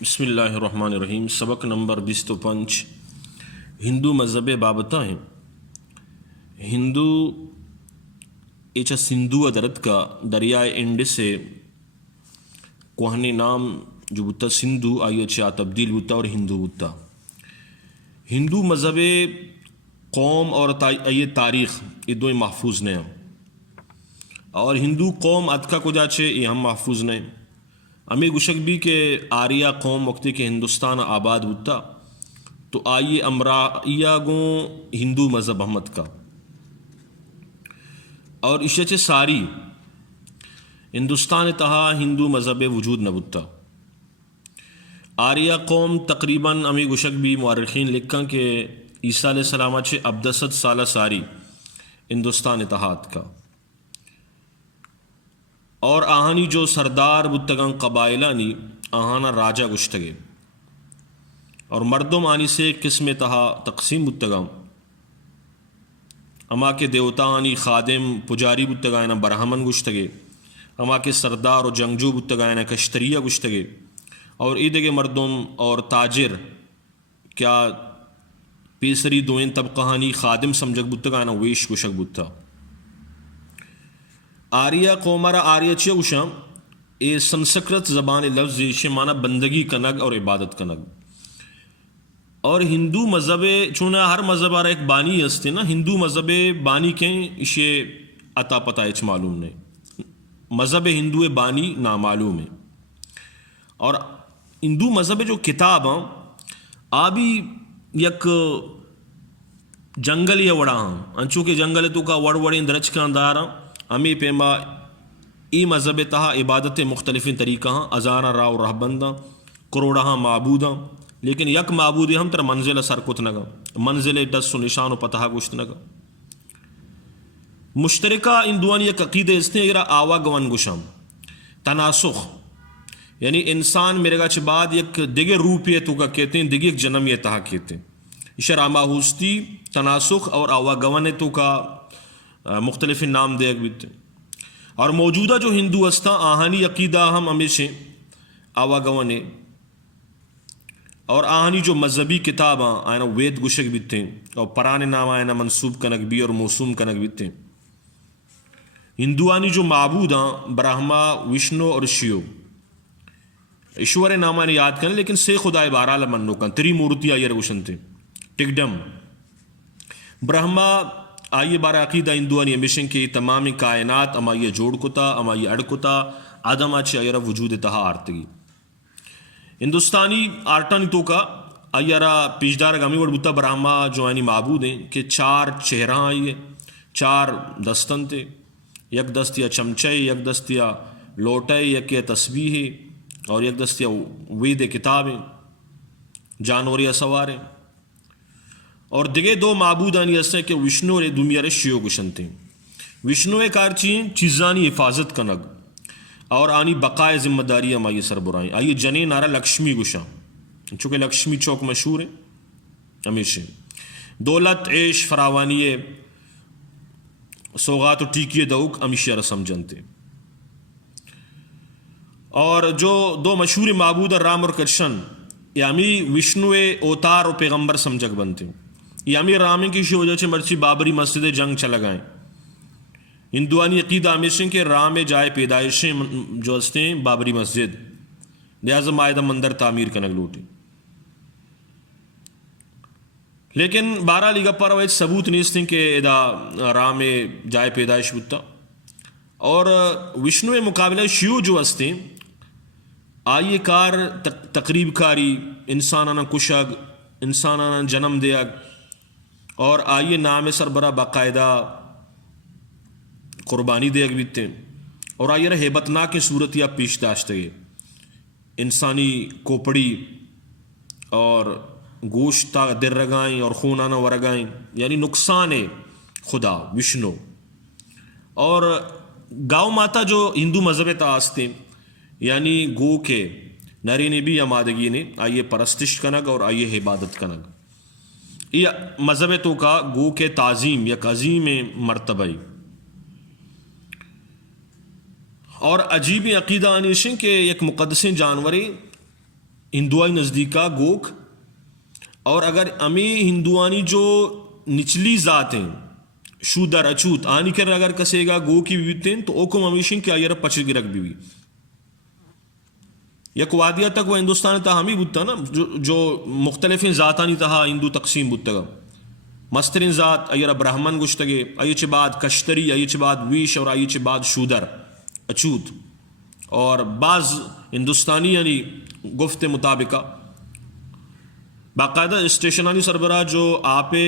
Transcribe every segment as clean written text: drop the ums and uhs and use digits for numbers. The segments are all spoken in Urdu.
بسم اللہ الرحمن الرحیم. سبق نمبر 25. ہندو مذہب بابتا ہیں. ہندو ایچا سندھو ادرت کا دریائے انڈ سے کوہنے نام جو بتا سندھو آئیے چا تبدیل ہوتا اور ہندو ہوتا. ہندو مذہب قوم اور آئیے تاریخ یہ دو محفوظ نہیں ہیں اور ہندو قوم ادکا کو جاچے یہ ہم محفوظ نہیں. ہمیں گشک بھی کہ آریہ قوم وقتی کے ہندوستان آباد ہوتا تو آئیے امرائیہ گوں ہندو مذہب احمد کا اور اشچے ساری ہندوستان تہا ہندو مذہب وجود نہ ہوتا. آریہ قوم تقریباً ہمیں گشک بھی مورخین لکھاں کہ عیسیٰ علیہ السلام اچھے ابدست سالہ ساری ہندوستان اتحاد کا اور آہانی جو سردار بتگان قبائلانی آہانا راجہ گشتگے اور مردم آنی سے قسم تہا تقسیم بتگان اما کے دیوتا آنی خادم پجاری بتگائنا برہمن گشتگے اما کے سردار و جنگجو بتگائنا کشتریہ گشتگے اور ایدگے مردم اور تاجر کیا پیسری دوین طبقہانی خادم سمجھک بتگائنا ویش گشک بتا. آریہ قومارا آریہ چیا گوشا اے سنسکرت زبان لفظ یہ معنی بندگی کنگ اور عبادت کنگ اور ہندو مذہب چونہ ہر مذہب آرہ ایک بانی ہستے نا ہندو مذہب بانی کہیں اسے عطا پتہ اچ معلوم نہیں. مذہب ہندو بانی نامعلوم ہے اور ہندو مذہب جو کتاب ہیں آبی یک جنگل یا وڑا ہاں انچو کے جنگل تو کا وڑ وڑیں درچ کا اندارا ہمیں پیما ای مذہب تہا عبادت مختلف طریقہ ہاں ازارہ راو رہبندہ کروڑا ہاں معبوداں لیکن یک معبود ہم تر منزل سرکت نگا منزل ڈس و نشان و پتہ گوشت نگا. مشترکہ ان دوانی یک عقیدہ اس نے اگر آوا گون گوشم تناسخ یعنی انسان میرے گا چھ بعد یک دیگے روپیے تو کا کہتے ہیں دیگے ایک جنم یہ تہا کہتے ہیں اشار آماہوستی تناسخ اور آوا گون تو کا مختلف نام دے گئے اور موجودہ جو ہندو استا آہانی عقیدہ ہم ہمیشہ آوا گونے اور آہانی جو مذہبی کتاب آئینہ وید گشک بھی تھے اور پرانے نام آئینہ منصوب کنک بھی اور موسوم کنک بھی تھے. ہندوانی جو معبود ہیں برہما وشنو اور شیو ایشور نام آئینہ یاد کریں لیکن سے خدا بارال منو کن تری مورتی آئیر گشن تھے. ٹکڈم برہما آئیے بارہ عقیدہ ہندوانی ہمیشن کے تمام کائنات اما یہ جوڑ کتا اما یہ اڑ کتا آدم آچے آئیرہ وجود تہا آرتگی. ہندوستانی آرٹانی تو کا آئیرہ پیشدار گامی وڑ بتا برہما جو آئینی معبود ہیں کہ 4 چہرہ آئیے 4 دستن تھے یک دستیا چمچے یک دستیا لوٹے یک تسبیح اور یک دستیا وید کتابیں جانوریا سواریں اور دیگے 2 معبود آنی اسے کہ وشنو اور دنیا رے شیو گشن تھے. وشنو کار چیزانی حفاظت کنگ اور آنی بقائے ذمہ داری آئیے سربرائیں آئیے جنے نارا لکشمی گشا چونکہ لکشمی چوک مشہور ہے ہمیشہ دولت عیش فراوانی سوغات و ٹیکی دوک ہمیشہ رسم جنتے. اور جو 2 مشہور معبود رام اور کرشن یامی وشنو اوتار و پیغمبر سمجھک بنتے یامی رامے کی شی وجہ سے مرچی بابری مسجد جنگ چلا گئے. ہندوانی عقیدہ ہمیشہ کہ رام جائے پیدائشیں جو ہستے ہیں بابری مسجد لہذا معاہدہ مندر تعمیر کنگ لوٹی لیکن 12 لیگا پر وہ ثبوت نہیں اس کہ ادا رام جائے پیدائش بتا. اور وشنو مقابلہ شیو جو ہستے آئیے کار تقریب کاری انسانانہ کشگ انسانانہ جنم دیگ اور آئیے نام سربراہ باقاعدہ قربانی دیگ بیتے اور آئیے رہے ہیبتناک صورت یا پیش داشتے انسانی کوپڑی اور گوشت در رگائیں اور خونانہ ورگائیں یعنی نقصان خدا وشنو. اور گاؤں ماتا جو ہندو مذہب تاستے یعنی گو کے نری نے بھی آمادگی نے آئیے پرستش کنگ اور آئیے عبادت کنگ یہ مذہب تو کا گو کے تعظیم یک عظیم مرتبہ اور عجیب عقیدہ انیشن کہ یک مقدس جانوری ہندوانی نزدیکا گوک اور اگر امی ہندوانی جو نچلی ذات ہیں شودر اچوت آنی کر اگر کسے گا گو کی بیوتے ہیں تو اوکم امیشن کیا یہ پچ گرک بھی یک وادیہ تک وہ ہندوستان تا ہمی بودتا نا جو مختلف ذاتانی تہا ہندو تقسیم بودتا گا مسترین ذات ایرہ برہمن گشتگے ایچ بعد کشتری ایچ بعد ویش اور ایچ بعد شودر اچوت اور بعض ہندوستانی یعنی گفت مطابقہ باقاعدہ اسٹیشنانی سربراہ جو آپے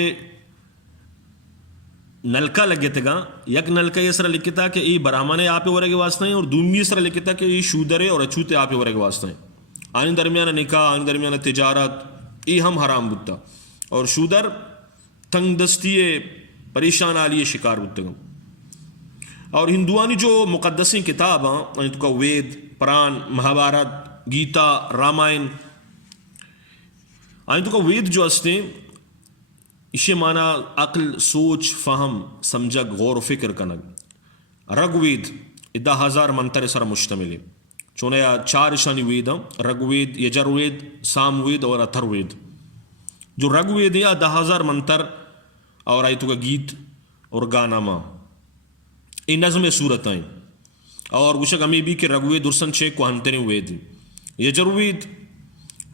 نلکا لگے تگا یک نلکا یہ سر لکھتا کہ ای برہمانے آپے ورے کے واسطہ ہیں اور دومی سر لکھتا کہ ای شودرے اور اچوتے آپے ورے کے واسطہ ہیں آنی درمیان نکاح آنی درمیان تجارت ای ہم حرام بودتا اور شودر تنگ دستی پریشان آلی شکار بودتا گا اور ہندوانی جو مقدسی کتاب ہیں تو کا وید پران مہابھارت گیتا رامائن آئیں تو کا وید جو استے اسے مانا عقل سوچ فہم سمجھگ غور و فکر کنگ رگ وید 10,000 منتر سر مشتمل ہے چونیا 4 اشانی وید ہیں رگ وید یجر وید سام وید اور اتھر وید جو رگ وید ہے 10,000 منتر اور آئی تو کا گیت اور گانا ماں ای نظم صورت ہیں اور گوشک ہمیں بھی کہ رگ وید درسن 6 کو ہنتریں وید یجر وید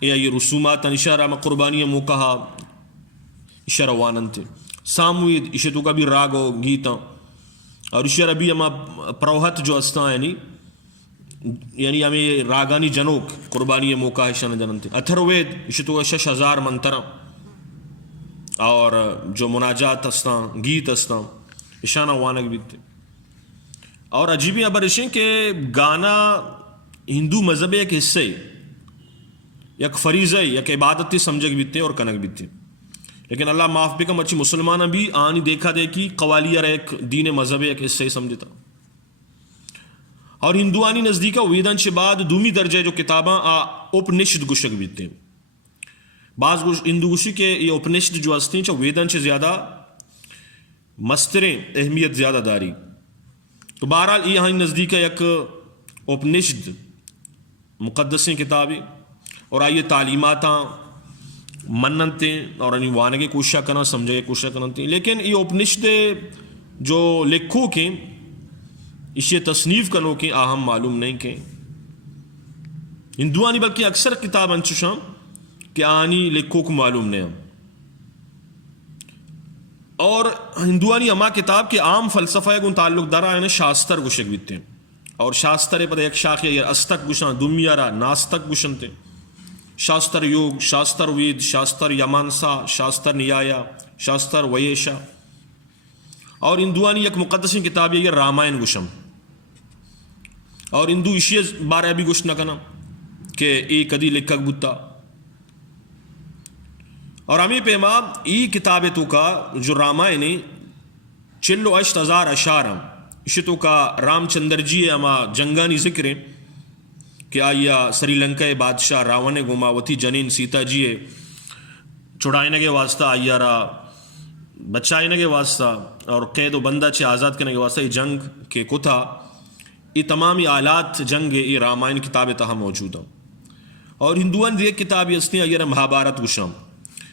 یہ رسومات اشارہ قربانی موقع اشارہ واننتے ساموید اشارہ تو کا بھی راگ و گیتا اور اشارہ بھی ہما پروہت جو استا یعنی ہمیں راگانی جنوک قربانی موقع اشارہ جننتے اتھروید اشارہ تو کا 6,000 منترہ اور جو مناجات استا گیت استا اشارہ وانک بیتے اور عجیبی ابر اشیں کہ گانا ہندو مذہب ایک حصہ یک فریضہ یک عبادتی سمجھک بیتے اور کنک بیتے لیکن اللہ معاف بکم اچھی مسلمانہ بھی آنی دیکھا دے کی قوالیہ ایک دین مذہب ایک حصہ سمجھتا اور ہندوانی نزدیکا ویدان سے بعد دومی درجہ جو کتاباں اپنشد گشک بیتے بعض ہندو گشی کے یہ اپنشد جو ہستے ہیں ویدان سے زیادہ مستریں اہمیت زیادہ داری تو بہرحال یہاں نزدیکا یک اپنشد مقدسیں کتابیں اور آئیے تعلیماتاں مننتیں اور انہیں وانگے کوشش کرنا سمجھے کوشش کرنتے ہیں لیکن یہ اپنشد جو لکھو کے اسے تصنیف کنو کے آہم معلوم نہیں کہ ہندوانی بلکہ اکثر کتاب انچشاں کہ آنی لکھو کو معلوم نہیں اور ہندوانی اما کتاب کے عام فلسفہ کو تعلق دارا ہے شاستر گشک بیتے ہیں اور شاستر پر ایک شاخی یا استک گشان دمیارا ناستک گشنتے شاستر یوگ شاستر وید شاستر یمانسا شاستر نیایا شاستر ویشا اور ہندوانی ایک مقدسی کتاب ہے یہ رامائن گشم اور ہندو اشیاء بارے بھی گشت نہ کنا کہ ای کدی لکھک بوتا اور ہمیں پیما ای کتاب تو کا جو رامائن 48,000 اشعار اسے تو کا رام چندر جی اما جنگانی ذکر ہیں کہ آیا سری لنکا بادشاہ راون گماوتی جنین سیتا جی چڑھائنے کے واسطہ آیا را بچائنے کے واسطہ اور قید و بندہ چھے آزاد کرنے کے واسطہ یہ جنگ کے کتا یہ تمامی آلات جنگ یہ رامائن کتاب تہا موجود ہیں اور ہندوان دیکھ کتاب یہ استے ہیں یہ مہابھارت گشام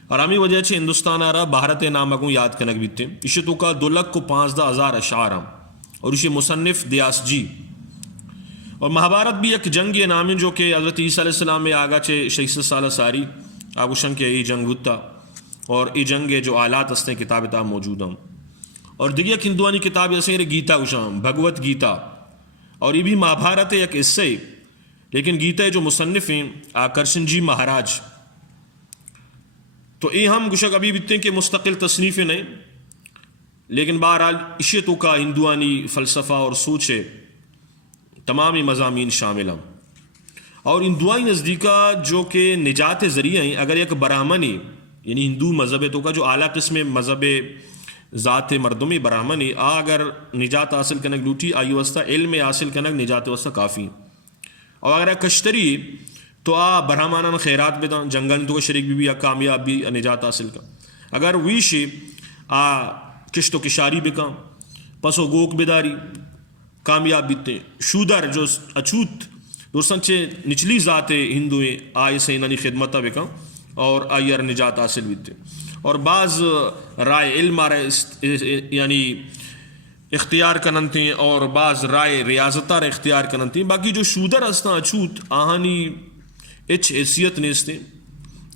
اور ہمیں وجہ چھے ہندوستان آ رہا بھارت نامہ کو یاد کنک بیتے اسے تو کا 2,15,000 اشعار اور اسے مصنف دیاس جی اور مہابھارت بھی ایک جنگ یہ نام ہے جو کہ حضرت عیسیٰ علیہ السلام میں آگا چھے 600 سالہ ساری آگوشن کے یہ جنگ ہوتا اور یہ جنگ جو آلات استے کتاب تاہ موجود ہیں اور دیگر ہندوانی کتاب ایسے گیتا گوشان بھگوت گیتا اور یہ بھی مہابھارت ایک حصہ لیکن گیتا جو مصنف ہیں آکرشن جی مہاراج تو یہ ہم گوشک ابھی بیتے ہیں کہ مستقل تصنیف نہیں لیکن بہرحال اسے تو کا ہندوانی فلسفہ اور سوچ ہے تمامی مضامین شامل ہیں اور ہندوانی نزدیکا جو کہ نجات ذریعہ ہیں اگر ایک براہمنی یعنی ہندو مذہب تو کا جو اعلیٰ قسم مذہب ذات مردمی براہمنی اگر نجات حاصل کرنے لوٹی آئی وسطہ علم حاصل کرنے نجات وسطہ کافی اور اگر کشتری تو برہمانان خیرات بھی داں جنگل تو کا شریک بھی کامیاب بھی نجات حاصل کا اگر ویشی کشت و کشاری بکاں پس و گوک بیداری کامیاب بیتے شودر جو اچوت دوستان چے نچلی ذات ہندویں آئے سے انہی خدمت بکا اور آئیر نجات حاصل بیتے اور بعض رائے علم یعنی اختیار کنن تھیں اور بعض رائے ریاضتار اختیار کنن تھیں. باقی جو شودر ہستا اچھوت آہانی اچ حیثیت نیستے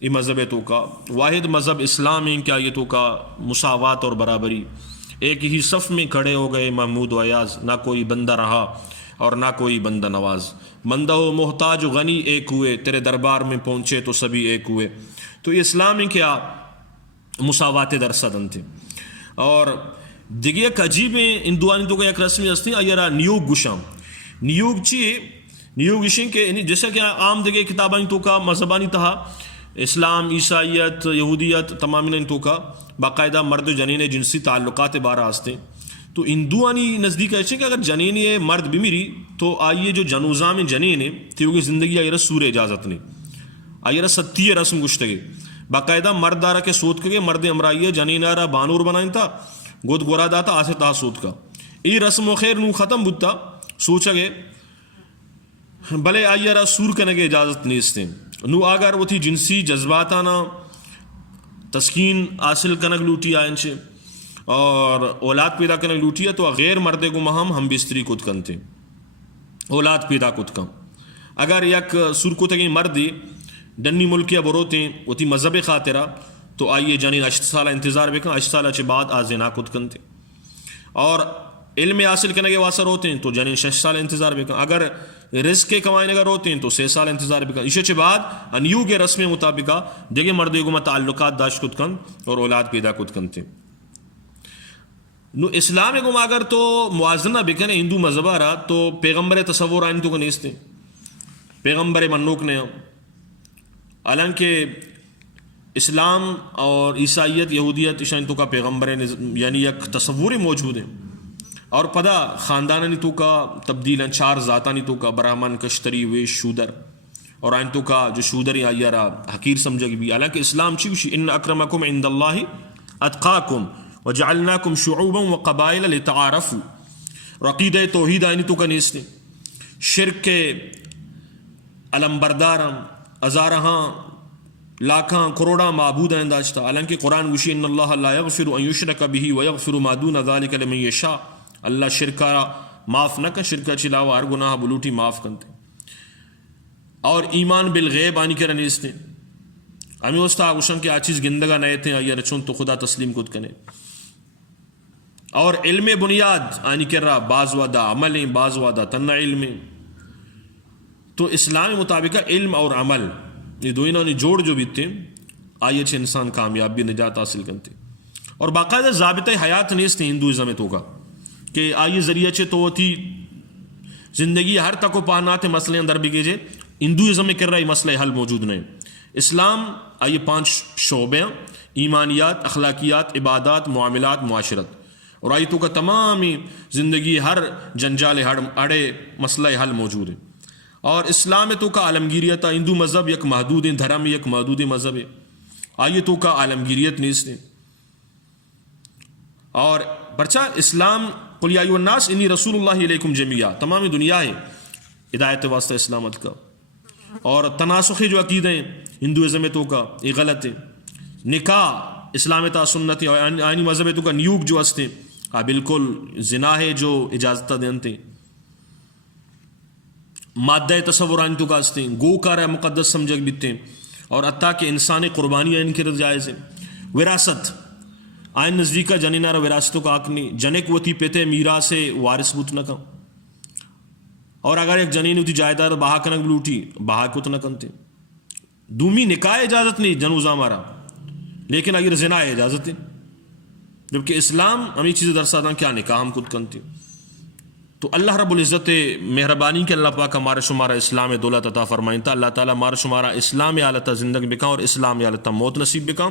یہ مذہب تو کا واحد مذہب اسلام ہے کیا یہ تو کا مساوات اور برابری. ایک ہی صف میں کھڑے ہو گئے محمود و ایاز, نہ کوئی بندہ رہا اور نہ کوئی بندہ نواز. بندہ و محتاج و غنی ایک ہوئے, تیرے دربار میں پہنچے تو سبھی ایک ہوئے. تو یہ اسلام ہے کیا مساوات در صدن تھے. اور دیگه یک عجیب اندوانی تو کا یک رسمی هستی ایرا نیوگ گوشم. نیوگ چیه؟ نیوگ ایشین که جیسا کہ عام دیگه کتابانی تو کا مذہبانی تہا اسلام عیسائیت یہودیت تمامی تو کا باقاعدہ مرد و جنین جنسی تعلقات بارہ ہستے. تو ہندوانی نزدیک ہے کہ اگر جنین یہ مرد بھی میری تو آئیے جو جنوزام میں جنین ہے تیوگی زندگی آئیرہ سور اجازت نہیں آئیرہ ستی رسم گشتگے باقاعدہ مرد دارہ کے سوت کے مرد امرائیہ جنین آرہ بانور بنائیں تھا گود گورا داتا آسے تا سوت کا ای رسم و خیر نو ختم بودتا سوچا گے بلے آئیرہ سور کنگے اجازت نہیں استے نو اگر وہ تھی جنسی جذباتانا تسکین حاصل کنگ لوٹی آئین چھے اور اولاد پیدا کنگ لوٹی ہے تو غیر مردے کو ہم بستری کت کنتے اولاد پیدا کت کن. اگر یک سور کو تگیں مردی ڈنی ملکیہ بروتے وہ تھی مذہب خاطرہ تو آئیے جنین 8 سالہ انتظار بکن 8 سالہ چے بعد آزینا کت کنتے. اور علم حاصل کرنے کے واسر ہوتے ہیں تو جنین 6 سال انتظار بکن. اگر رزق کے کمائنے اگر ہوتے ہیں تو 6 سال انتظار بکن. اسے چے بعد انیو کے رسم مطابقہ دیکھے مردے کو تعلقات داشت کت کن اور اولاد پیدا کت کنتے. نو اسلام کو اگر تو موازنہ بکنے ہندو مذہبہ رہا تو پیغمبر تصور آئین تو کنیستے پیغمبر منوک نے حالانکہ اسلام اور عیسائیت یہودیت اشان تو کا پیغمبر یعنی ایک تصور موجود ہے اور پدا خاندان تو کا تبدیل 4 ذاتانی تو کا برہمن کشتری ویش شودر اور آئین تو کا جو شودر آئیہ رہا حقیر سمجھا گی بھی. حالانکہ اسلام چیوشی ان اکرمکم عند اللہ اتقاکم وجعلناکم شعوبا وقبائل لتعارفوا. عقیدہ توحید آئین تو کا نیستے شرک کے علم بردارم ہزارہاں لاکھاں کروڑا معبود انداشتا. حالانکہ قرآن وشی ان اللہ لا یغفر ان یشرک به ویغفر ما دون ذلک لمن یشاء. اللہ شرکا معاف نہ کر شرکا چلاوا ہر گناہ بلوٹی معاف کرتے. اور ایمان بالغیب آنی کر نیستے ہمیں وستا گوشن کے آچیز گندگا نئے تھے آئیے رچون تو خدا تسلیم کت کنے. اور علم بنیاد آنی کر رہا بعض وعدہ عمل ہیں بعض وعدہ تنہ علم ہیں. تو اسلام مطابق علم اور عمل یہ دو انہوں نے جوڑ جو بھی تھے آئیے چھے انسان کامیاب بھی نجات حاصل کرتے. اور باقاعدہ ضابطہ حیات نیستے ہندوازم میں تو کا کہ آئیے ذریعہ چھے تو تھی زندگی ہر تک و پاہنات مسئلے اندر بھی گئے ہندوازم میں کر رہا یہ مسئلہ حل موجود نہیں. اسلام آئیے 5 شعبے ایمانیات اخلاقیات عبادات معاملات معاشرت اور آئی تو کا تمامی زندگی ہر جنجال اڑے مسئلہ حل موجود ہے. اور اسلام تو کا عالمگیریت ہندو مذہب یک محدود دھرم یک محدود مذہب ہے آئیے تو کا عالمگیریت نیستے. اور برچہ اسلام قل یا ایھا الناس انی رسول اللہ علیکم جمیعا تمامی دنیا ہے ہدایت واسطہ اسلامت کا. اور تناسخی جو عقیدہ ہیں ہندوازم تو کا یہ غلط ہے. نکاح اسلام تا سنت اور آئینی مذہب تو کا نیوگ جو ہستے بالکل زنا ہے جو اجازت دینتے. مادہ تصور آئین تو کا ہستے گو کار مقدس سمجھک بیتے اور عطا کہ انسان قربانی آئین کی جائز ہے. وراثت آئین نزدیکہ جنینار وراثتوں کا حق نہیں جنک وہ تھی پیتے میرا سے وارث بوت نہ کم. اور اگر ایک جنین ہوتی جائیداد بہا کنک لوٹی بہا کت نہ کنتے. دومی نکاح اجازت نہیں جنوزہ ہمارا لیکن اگر زنا اجازت ہے جبکہ اسلام ہمیں چیزیں درساداں کیا نکاح ہم خود کنتے. تو اللہ رب العزت مہربانی کے اللہ پاک ہمارے شمارہ اسلام دولت عطا فرمائیں تا اللہ تعالیٰ ہمارے شمارہ اسلام عالتہ زندگی بکاں اور اسلام عالتہ موت نصیب بکاں.